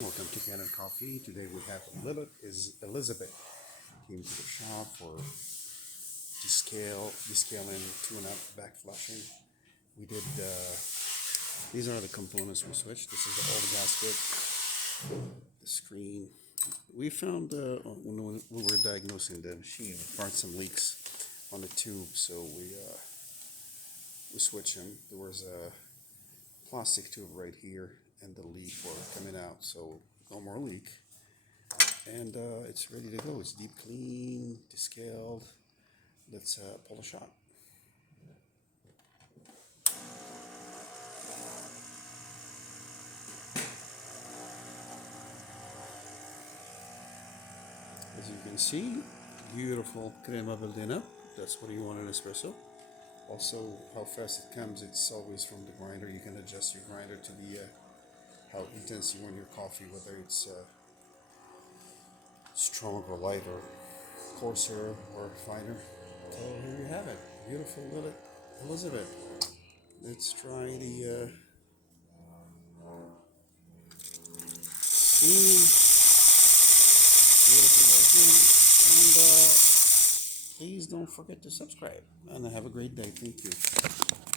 Welcome to Kanen Coffee. Today we have Lelit is Elizabeth came to the shop for descaling, tune-up, back flushing. We did. These are the components we switched. This is the old gasket, the screen. We found when we were diagnosing the machine, we found some leaks on the tube, so we switched them. There was a plastic tube right here and the leak were coming out, so no more leak. And it's ready to go. It's deep clean, descaled. Let's pull a shot. As you can see, beautiful crema building up. That's what you want in espresso. Also, how fast it comes, it's always from the grinder. You can adjust your grinder to the how intense you want your coffee, whether it's strong or light or coarser or finer. So here you have it, beautiful little Elizabeth. Let's try the scene, beautiful like in, and please don't forget to subscribe. And have a great day. Thank you.